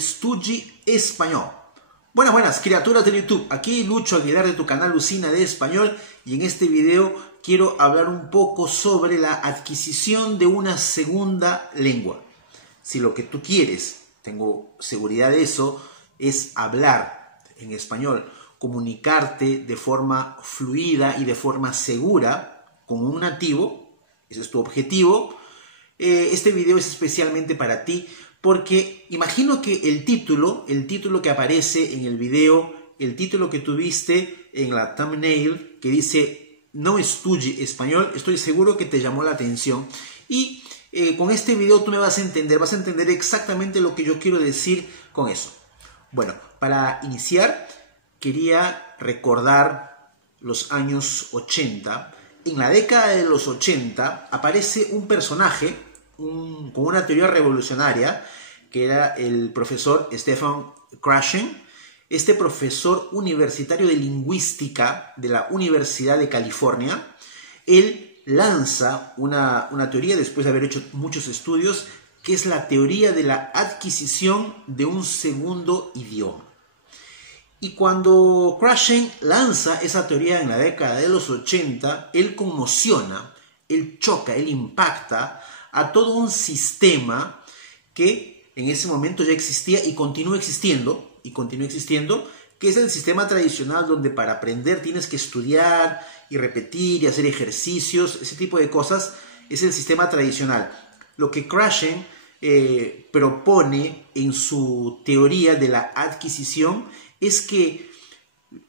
Estudie Español. Buenas criaturas de YouTube, aquí Lucho Aguilar de tu canal Lucina de Español y en este video quiero hablar un poco sobre la adquisición de una segunda lengua. Si lo que tú quieres, tengo seguridad de eso, es hablar en español, comunicarte de forma fluida y de forma segura con un nativo, ese es tu objetivo, este video es especialmente para ti porque imagino que el título que aparece en el video, el título que tuviste en la thumbnail que dice no estudie español, estoy seguro que te llamó la atención y con este video tú me vas a entender exactamente lo que yo quiero decir con eso. Bueno, para iniciar quería recordar los años 80. En la década de los 80 aparece un personaje con una teoría revolucionaria que era el profesor Stephen Krashen. Este profesor universitario de lingüística de la Universidad de California, él lanza una teoría después de haber hecho muchos estudios, que es la teoría de la adquisición de un segundo idioma. Y cuando Krashen lanza esa teoría en la década de los 80, él conmociona, él choca, él impacta a todo un sistema que en ese momento ya existía y continúa existiendo, que es el sistema tradicional donde para aprender tienes que estudiar y repetir y hacer ejercicios, ese tipo de cosas, es el sistema tradicional. Lo que Krashen propone en su teoría de la adquisición es que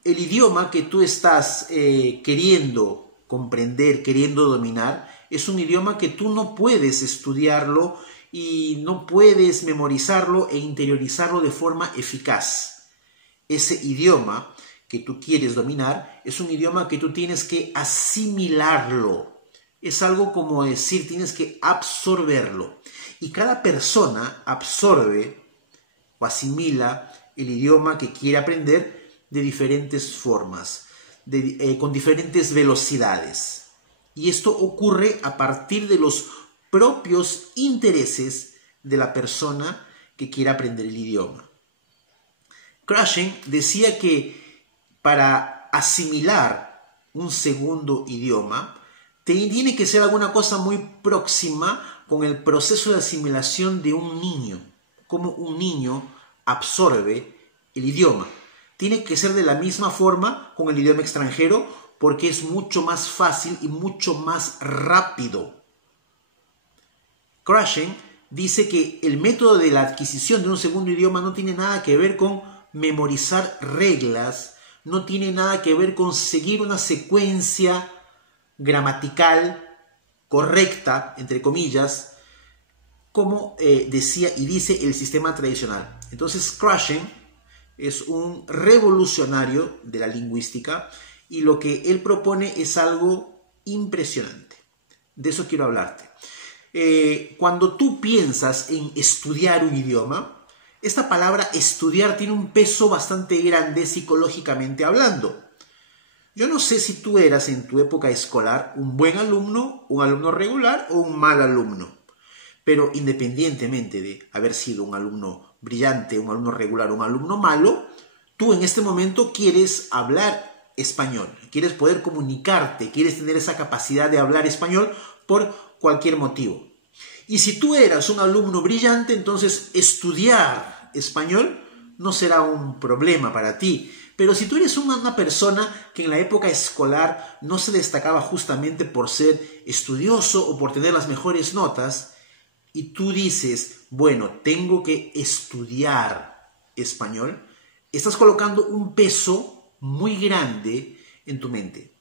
el idioma que tú estás queriendo comprender, queriendo dominar, es un idioma que tú no puedes estudiarlo y no puedes memorizarlo e interiorizarlo de forma eficaz. Ese idioma que tú quieres dominar es un idioma que tú tienes que asimilarlo. Es algo como decir, tienes que absorberlo. Y cada persona absorbe o asimila el idioma que quiere aprender de diferentes formas, con diferentes velocidades. Y esto ocurre a partir de los propios intereses de la persona que quiere aprender el idioma. Krashen decía que para asimilar un segundo idioma, tiene que ser alguna cosa muy próxima con el proceso de asimilación de un niño, como un niño absorbe el idioma. Tiene que ser de la misma forma con el idioma extranjero porque es mucho más fácil y mucho más rápido. Krashen dice que el método de la adquisición de un segundo idioma no tiene nada que ver con memorizar reglas, no tiene nada que ver con seguir una secuencia gramatical correcta, entre comillas, como decía y dice el sistema tradicional. Entonces Krashen es un revolucionario de la lingüística y lo que él propone es algo impresionante. De eso quiero hablarte. Cuando tú piensas en estudiar un idioma, esta palabra estudiar tiene un peso bastante grande psicológicamente hablando. Yo no sé si tú eras en tu época escolar un buen alumno, un alumno regular o un mal alumno. Pero independientemente de haber sido un alumno brillante, un alumno regular, un alumno malo, tú en este momento quieres hablar español, quieres poder comunicarte, quieres tener esa capacidad de hablar español por cualquier motivo. Y si tú eras un alumno brillante, entonces estudiar español no será un problema para ti. Pero si tú eres una persona que en la época escolar no se destacaba justamente por ser estudioso o por tener las mejores notas, y tú dices, bueno, tengo que estudiar español, estás colocando un peso muy grande en tu mente.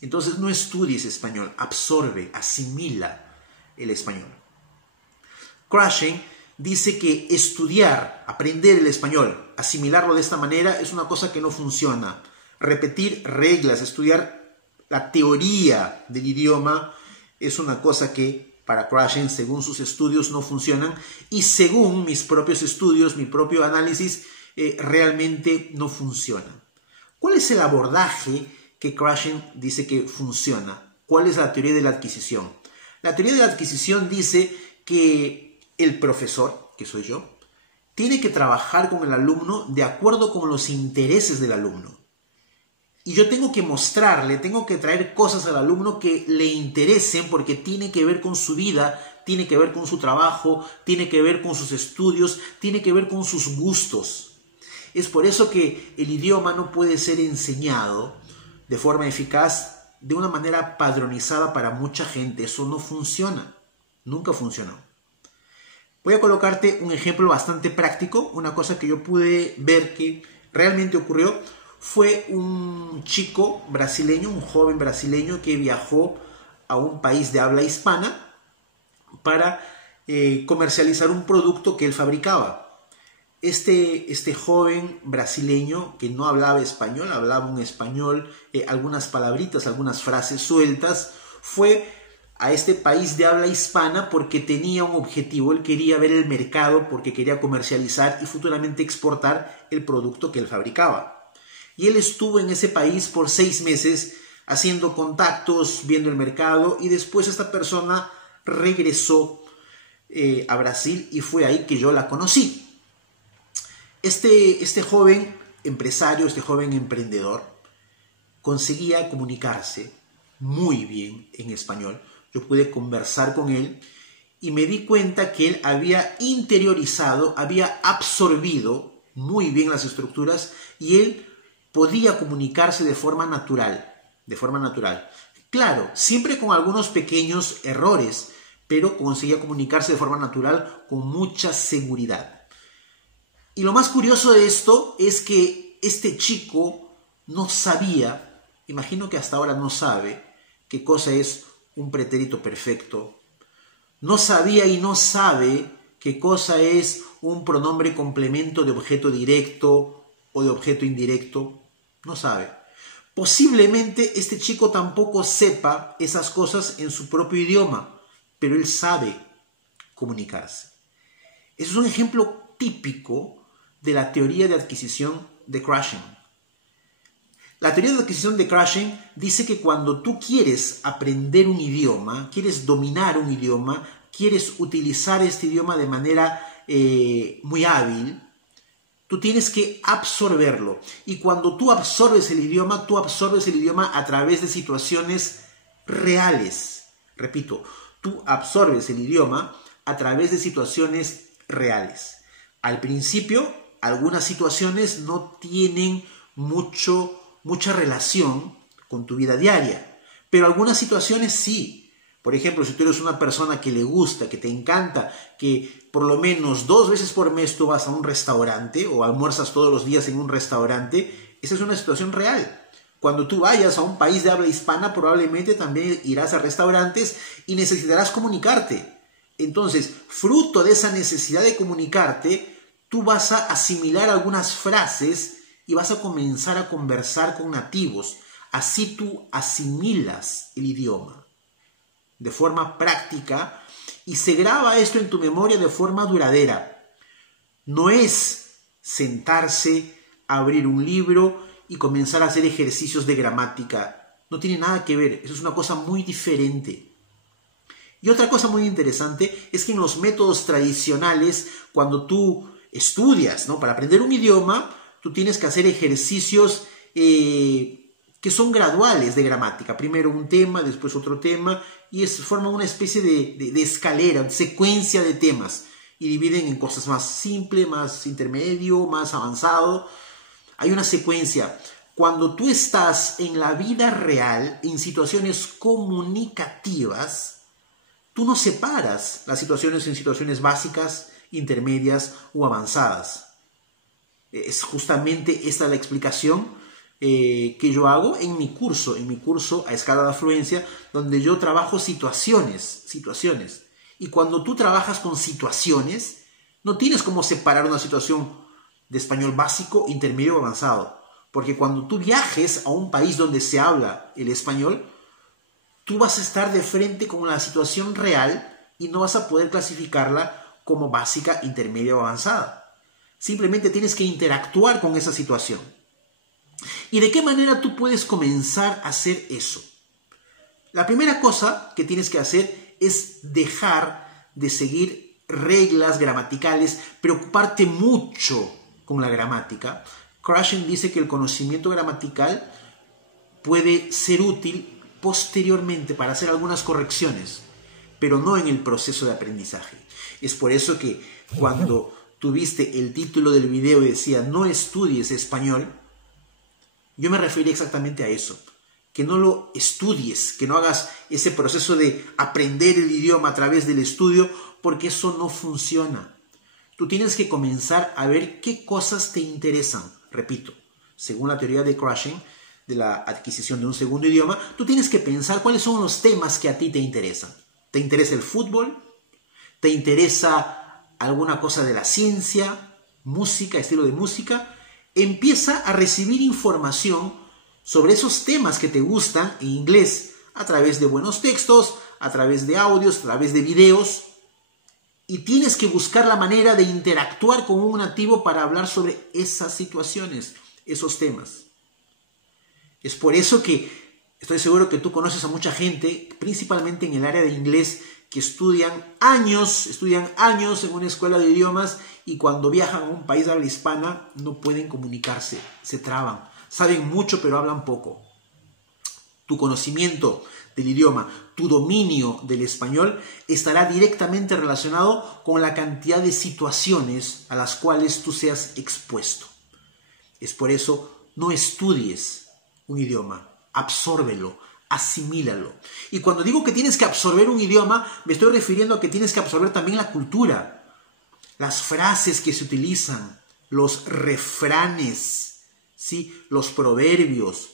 Entonces no estudies español, absorbe, asimila el español. Krashen dice que estudiar, aprender el español, asimilarlo de esta manera es una cosa que no funciona. Repetir reglas, estudiar la teoría del idioma es una cosa que para Krashen, según sus estudios, no funcionan y según mis propios estudios, mi propio análisis, realmente no funcionan. ¿Cuál es el abordaje que Krashen dice que funciona? ¿Cuál es la teoría de la adquisición? La teoría de la adquisición dice que el profesor, que soy yo, tiene que trabajar con el alumno de acuerdo con los intereses del alumno. Y yo tengo que mostrarle, tengo que traer cosas al alumno que le interesen porque tiene que ver con su vida, tiene que ver con su trabajo, tiene que ver con sus estudios, tiene que ver con sus gustos. Es por eso que el idioma no puede ser enseñado de forma eficaz, de una manera padronizada para mucha gente. Eso no funciona, nunca funcionó. Voy a colocarte un ejemplo bastante práctico, una cosa que yo pude ver que realmente ocurrió. Fue un chico brasileño, un joven brasileño que viajó a un país de habla hispana para comercializar un producto que él fabricaba. Este joven brasileño que no hablaba español, hablaba un español, algunas palabritas, algunas frases sueltas, fue a este país de habla hispana porque tenía un objetivo. Él quería ver el mercado porque quería comercializar y futuramente exportar el producto que él fabricaba. Y él estuvo en ese país por 6 meses haciendo contactos, viendo el mercado, y después esta persona regresó a Brasil y fue ahí que yo la conocí. Este joven empresario, este joven emprendedor, conseguía comunicarse muy bien en español. Yo pude conversar con él y me di cuenta que él había interiorizado, había absorbido muy bien las estructuras y él podía comunicarse de forma natural, Claro, siempre con algunos pequeños errores, pero conseguía comunicarse de forma natural con mucha seguridad. Y lo más curioso de esto es que este chico no sabía, imagino que hasta ahora no sabe, qué cosa es un pretérito perfecto. No sabía y no sabe qué cosa es un pronombre complemento de objeto directo o de objeto indirecto. No sabe. Posiblemente este chico tampoco sepa esas cosas en su propio idioma, pero él sabe comunicarse. Eso es un ejemplo típico de la teoría de adquisición de Cushing. La teoría de adquisición de Cushing dice que cuando tú quieres aprender un idioma, quieres dominar un idioma, quieres utilizar este idioma de manera muy hábil, tú tienes que absorberlo. Y cuando tú absorbes el idioma a través de situaciones reales. Repito, tú absorbes el idioma a través de situaciones reales. Al principio, algunas situaciones no tienen mucha relación con tu vida diaria, pero algunas situaciones sí. Por ejemplo, si tú eres una persona que le gusta, que te encanta, que por lo menos 2 veces por mes tú vas a un restaurante o almuerzas todos los días en un restaurante, esa es una situación real. Cuando tú vayas a un país de habla hispana, probablemente también irás a restaurantes y necesitarás comunicarte. Entonces, fruto de esa necesidad de comunicarte, tú vas a asimilar algunas frases y vas a comenzar a conversar con nativos. Así tú asimilas el idioma de forma práctica y se graba esto en tu memoria de forma duradera. No es sentarse, abrir un libro y comenzar a hacer ejercicios de gramática. No tiene nada que ver, eso es una cosa muy diferente. Y otra cosa muy interesante es que en los métodos tradicionales, cuando tú estudias, ¿no?, para aprender un idioma, tú tienes que hacer ejercicios que son graduales de gramática. Primero un tema, después otro tema, y forman una especie de escalera, secuencia de temas, y dividen en cosas más simples, más intermedio, más avanzado. Hay una secuencia. Cuando tú estás en la vida real, en situaciones comunicativas, tú no separas las situaciones en situaciones básicas, intermedias o avanzadas. Es justamente esta la explicación que yo hago en mi curso a escala de afluencia, donde yo trabajo situaciones. Y cuando tú trabajas con situaciones, no tienes cómo separar una situación de español básico, intermedio o avanzado. Porque cuando tú viajes a un país donde se habla el español, tú vas a estar de frente con la situación real y no vas a poder clasificarla como básica, intermedia o avanzada. Simplemente tienes que interactuar con esa situación. ¿Y de qué manera tú puedes comenzar a hacer eso? La primera cosa que tienes que hacer es dejar de seguir reglas gramaticales, preocuparte mucho con la gramática. Crashing dice que el conocimiento gramatical puede ser útil posteriormente para hacer algunas correcciones, pero no en el proceso de aprendizaje. Es por eso que cuando tuviste el título del video y decía no estudies español, yo me refería exactamente a eso. Que no lo estudies, que no hagas ese proceso de aprender el idioma a través del estudio, porque eso no funciona. Tú tienes que comenzar a ver qué cosas te interesan. Repito, según la teoría de Crashing, de la adquisición de un segundo idioma, tú tienes que pensar cuáles son los temas que a ti te interesan. ¿Te interesa el fútbol? ¿Te interesa alguna cosa de la ciencia? ¿Música? ¿Estilo de música? Empieza a recibir información sobre esos temas que te gustan en inglés a través de buenos textos, a través de audios, a través de videos. Y tienes que buscar la manera de interactuar con un nativo para hablar sobre esas situaciones, esos temas. Es por eso que estoy seguro que tú conoces a mucha gente, principalmente en el área de inglés, que estudian años en una escuela de idiomas y cuando viajan a un país de habla hispana no pueden comunicarse, se traban. Saben mucho pero hablan poco. Tu conocimiento del idioma, tu dominio del español estará directamente relacionado con la cantidad de situaciones a las cuales tú seas expuesto. Es por eso, no estudies un idioma, absórbelo, asimílalo. Y cuando digo que tienes que absorber un idioma, me estoy refiriendo a que tienes que absorber también la cultura, las frases que se utilizan, los refranes, ¿sí? Los proverbios.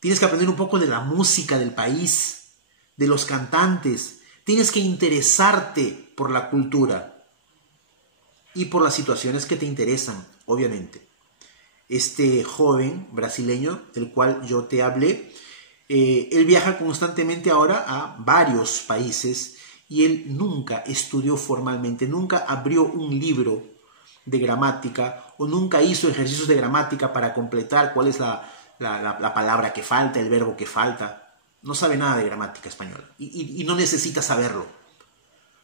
Tienes que aprender un poco de la música del país, de los cantantes. Tienes que interesarte por la cultura y por las situaciones que te interesan, obviamente. Este joven brasileño del cual yo te hablé, él viaja constantemente ahora a varios países y él nunca estudió formalmente, nunca abrió un libro de gramática o nunca hizo ejercicios de gramática para completar cuál es la palabra que falta, el verbo que falta. No sabe nada de gramática española y no necesita saberlo.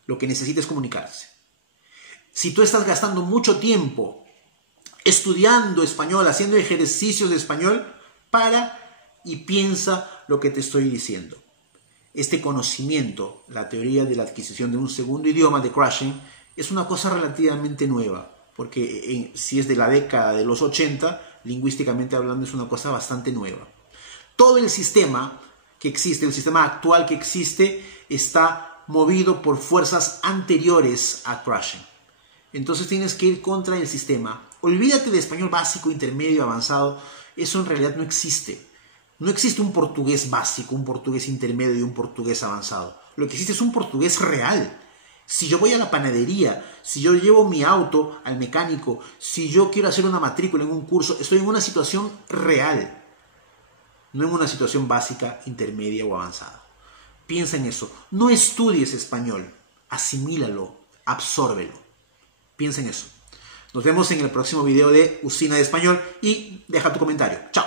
Lo que necesita es comunicarse. Si tú estás gastando mucho tiempo estudiando español, haciendo ejercicios de español, para y piensa lo que te estoy diciendo. Este conocimiento, la teoría de la adquisición de un segundo idioma de Crashing, es una cosa relativamente nueva, porque si es de la década de los 80, lingüísticamente hablando es una cosa bastante nueva. Todo el sistema que existe, el sistema actual que existe, está movido por fuerzas anteriores a Crashing. Entonces tienes que ir contra el sistema. Olvídate de español básico, intermedio, avanzado. Eso en realidad no existe. No existe un portugués básico, un portugués intermedio y un portugués avanzado. Lo que existe es un portugués real. Si yo voy a la panadería, si yo llevo mi auto al mecánico, si yo quiero hacer una matrícula en un curso, estoy en una situación real. No en una situación básica, intermedia o avanzada. Piensa en eso. No estudies español. Asimílalo, absórbelo. Piensa en eso. Nos vemos en el próximo video de Usina de Español y deja tu comentario. ¡Chao!